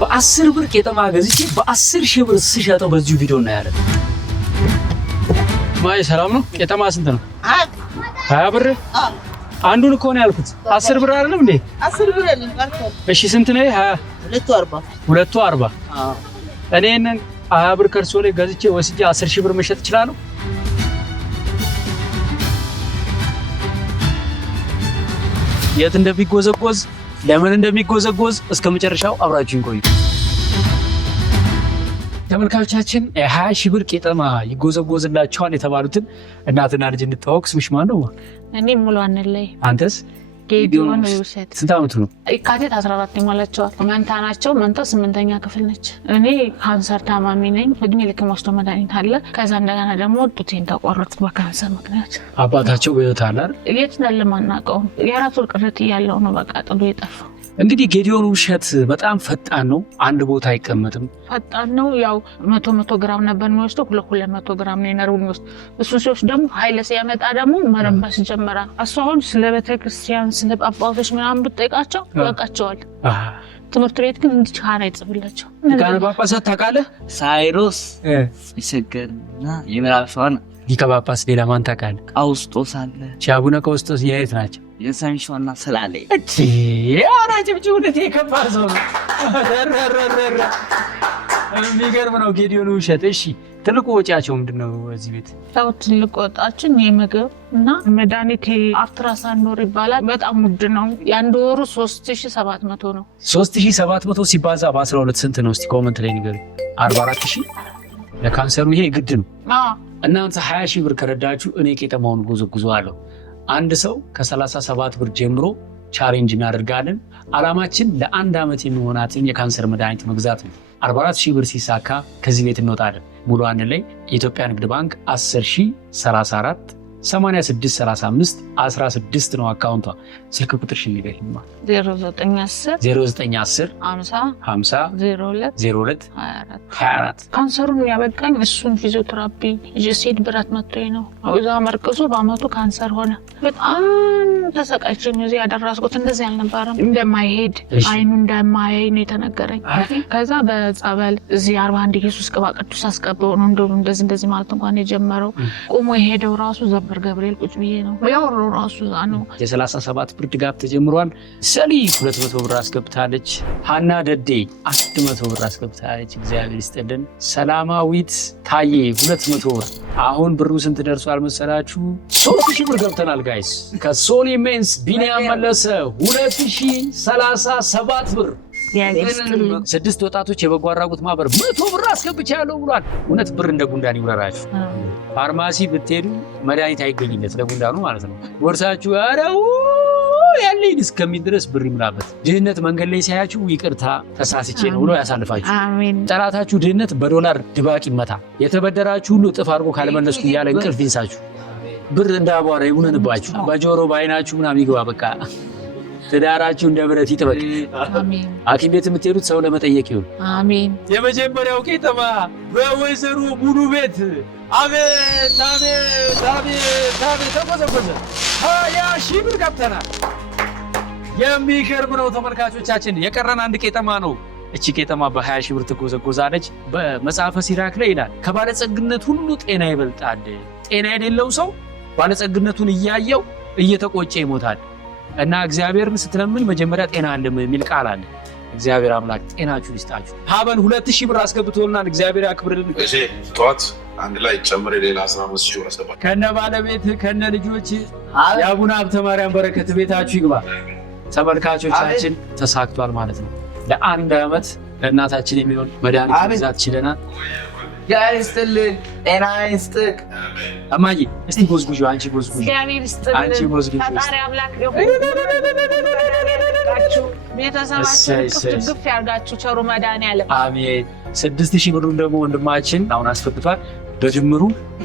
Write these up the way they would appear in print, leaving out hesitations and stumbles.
በ10 ብር ቄጠማ ገዝቼ በ10 ሺህ ብር ስሸጠው በዚሁ ቪዲዮ እናያለን። ማይ ሰላም ነው? ቄጠማ ስንት ነው? 20 ብር። አንዱን እኮ ነው ያልኩት። 10 ብር አይደለም እንዴ? 10 ብር አይደለም ቀርቷል። እሺ ስንት ነው? 240 አዎ እኔን 20 ብር ከርሶ ላይ ገዝቼ ወስጄ 10 ሺህ ብር መሸጥ እችላለሁ? የት እንደሚጎዘጎዝ ለምን እንደሚጎዘጎዝ እስከ መጨረሻው አብራችሁን ቆዩ። ተመልካቾቻችን 20 ሺህ ብር ቄጠማ ይጎዘጎዝላችኋል የተባሉትን እናትና ልጅ እንተዋወቅ። ስምሽ ማን ነው? እኔ ሙሉ አንለይ። አንተስ? ጌዲዮን ውብሸት። ስንት ዓመቱ ነው? የካቲት 14 ይሞላቸዋል። መንታ ናቸው። መንታው 8ኛ ክፍል ነች። እኔ ካንሰር ታማሚ ነኝ። እድሜ ልክ ወስዶ መድኃኒት አለ። ከዛ እንደገና ደግሞ ጡቴን ተቆረጥኩ በካንሰር ምክንያት። አባታቸው በህይወት አለ አይደል? የት እንዳለ ማናውቀውም። የራሱ ቅርት እያለው ነው በቃ ጥሎ የጠፋው። እንግዲህ ጌዲዮን ውብሸት በጣም ፈጣን ነው። አንድ ቦታ አይቀመጥም። ፈጣን ነው። ያው 100 ግራም ነበር የሚወስደው። 200 ግራም ነው የነርቭ የሚወስድ። እሱ ሲወስድ ደግሞ ኃይለ ሲያመጣ ደግሞ መረበስ ጀመረ። እሱ አሁን ስለ ቤተክርስቲያን ስለ ጳጳሶች ምናምን ብትጠይቃቸው ያውቃቸዋል። ትምህርት ቤት ግን እንዲህ ቻና ይጽፍላቸው። ሊቃነ ጳጳሳት ታውቃለህ? ሳይሮስ ይሰገድና የምራሷን ሊቀ ጳጳስ ሌላ ማን ታውቃለህ? ቀውስጦስ አለ። አቡነ ቀውስጦስ የት ናቸው? የሰንሾና ስላለ እቺ ያራጭ ብቻውነት የከባድ ሰው ነው። የሚገርም ነው ጌዲዮን ውብሸት። እሺ ትልቁ ወጪያቸው ምንድነው እዚህ ቤት? ያው ትልቁ ወጣችን የምግብ እና መድኃኒት አልትራሳውንድ ይባላል። በጣም ውድ ነው። የአንድ ወሩ 3700 ነው። 3700 ሲባዛ በ12 ስንት ነው? እስቲ ኮመንት ላይ ንገሩኝ። 44000 ለካንሰሩ ይሄ ግድ ነው። እናንተ 20 ሺህ ብር ከረዳችሁ እኔ ቄጠማውን ጎዘጉዘዋለሁ። አንድ ሰው ከ37 ብር ጀምሮ ቻሌንጅ እናደርጋለን። አላማችን ለ1 ዓመት የሚሆናትን የካንሰር መድኃኒት መግዛት ነው። 44 ሺህ ብር ሲሳካ ከዚህ ቤት እንወጣለን። ሙሉ አንድ ላይ የኢትዮጵያ ንግድ ባንክ 10,034,86,35 16 ነው አካውንቷ። ስልክ ቁጥር ሽንገኝማ 0910 50 02 24 ካንሰሩን ያበቃኝ እሱን ፊዚዮቴራፒ ጀሴድ ብራት መጥቶኝ ነው። እዛ መርቅሶ በአመቱ ካንሰር ሆነ። በጣም ተሰቃይቼ ነው እዚህ ያደረስኩት። እንደዚህ አልነበረም። እንደማይሄድ አይኑ እንደማያይ ነው የተነገረኝ። ከዛ በጸበል እዚህ 41 ኢየሱስ ቅባ ቅዱስ አስቀበው ነው እንደዚህ ማለት እንኳን የጀመረው። ቆሞ የሄደው ራሱ ዘበር ገብርኤል ቁጭ ብዬ ነው ያወራው ራሱ ነው። የ37 ብር ድጋፍ ተጀምሯል። ሰሊ 200 ብር አስገብታለች። ሀና ደዴ 100 ብር አስገብታለች። እግዚአብሔር ይስጥልን። ሰላማዊት ታዬ 200 ብር። አሁን ብሩ ስንት ደርሷል መሰላችሁ? 3000 ብር ገብተናል ጋይስ። ከሶሊ ሜንስ ቢኒያም መለሰ 2037 ብር። 6 ወጣቶች የበጎ አድራጎት ማህበር 100 ብር አስገብቻለሁ ብሏል። እውነት ብር እንደ ጉንዳን ይውረራችሁ። ፋርማሲ ብትሄዱ መድኃኒት አይገኝለት ለጉንዳኑ ማለት ነው። ወርሳችሁ አረው ያለኝ እስከሚል ድረስ ብር ይምላበት። ድህነት መንገድ ላይ ሲያያችሁ ይቅርታ ተሳስቼ ነው ብሎ ያሳልፋችሁ። አሜን። ጠላታችሁ ድህነት በዶላር ድባቅ ይመታ። የተበደራችሁ ሁሉ እጥፍ አድርጎ ካልመለስኩ እያለ እንቅልፍ ይንሳችሁ። ብር እንደ አቧራ ይሁንባችሁ። በጆሮ በአይናችሁ ምናምን ይግባ። በቃ ትዳራችሁ እንደ ብረት ይጥበቅ። አሜን። ሐኪም ቤት የምትሄዱት ሰው ለመጠየቅ ይሁን። አሜን። የመጀመሪያው ቄጠማ በወይዘሮ ሙሉ ቤት አቤት አቤት አቤት አቤት ተቆዘቆዘ 20 ሺህ ብር ገብተናል። የሚገርም ነው ተመልካቾቻችን። የቀረን አንድ ቄጠማ ነው። እቺ ቄጠማ በ20 ሺህ ብር ትጎዘጎዛለች። በመጽሐፈ ሲራክ ላይ ይላል ከባለጸግነት ሁሉ ጤና ይበልጣል። ጤና የሌለው ሰው ባለጸግነቱን እያየው እየተቆጨ ይሞታል። እና እግዚአብሔርን ስትለምን መጀመሪያ ጤና አለ የሚል ቃል አለ። እግዚአብሔር አምላክ ጤናችሁን ይስጣችሁ። ሀበን 2000 ብር አስገብቶልናል። እግዚአብሔር ያክብርልን። ጠዋት አንድ ላይ ጨምሬ ሌላ 15 ሺህ ብር አስገባል። ከነ ባለቤት ከነ ልጆች የአቡነ ሀብተ ማርያም በረከት ቤታችሁ ይግባ። ተመልካቾቻችን ተሳክቷል ማለት ነው። ለ1 ዓመት ለእናታችን የሚሆን መድኃኒት መግዛት ችለናል። ጋይስትልን ጤና ይስጥቅ። እማዬ እስቲ ጎዝጉዥ። አንቺ ጎዝጉዥ። እግዚአብሔር ይስጥልን። አንቺ ጎዝጉዥ። ፈጣሪ አምላክ ቤተሰባችሁ ግፍ ያርጋችሁ። ቸሩ መድኃኒዓለም አሜን። 6000 ብሩን ደግሞ ወንድማችን አሁን አስፈቅቷል። በድምሩ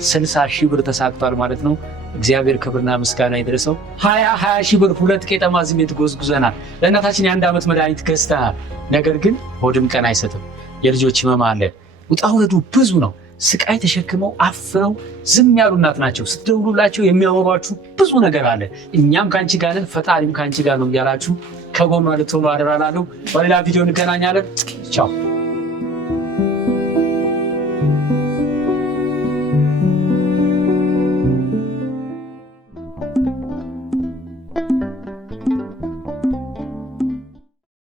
60 ሺህ ብር ተሳክቷል ማለት ነው። እግዚአብሔር ክብርና ምስጋና ይድረሰው። 20 ሺህ ብር 2 ቄጠማ ዝም ጎዝጉዘናል። ለእናታችን የ1 ዓመት መድኃኒት ገዝተናል። ነገር ግን ሆድም ቀን አይሰጥም። የልጆች ህመም አለ። ውጣ ውረዱ ብዙ ነው። ስቃይ ተሸክመው አፍረው ዝም ያሉ እናት ናቸው። ስትደውሉላቸው የሚያወሯችሁ ብዙ ነገር አለ። እኛም ካንቺ ጋር ነን፣ ፈጣሪም ካንቺ ጋር ነው እያላችሁ ከጎኗ ልትሆኑ አደራ እላለሁ። በሌላ ቪዲዮ እንገናኛለን። ቻው።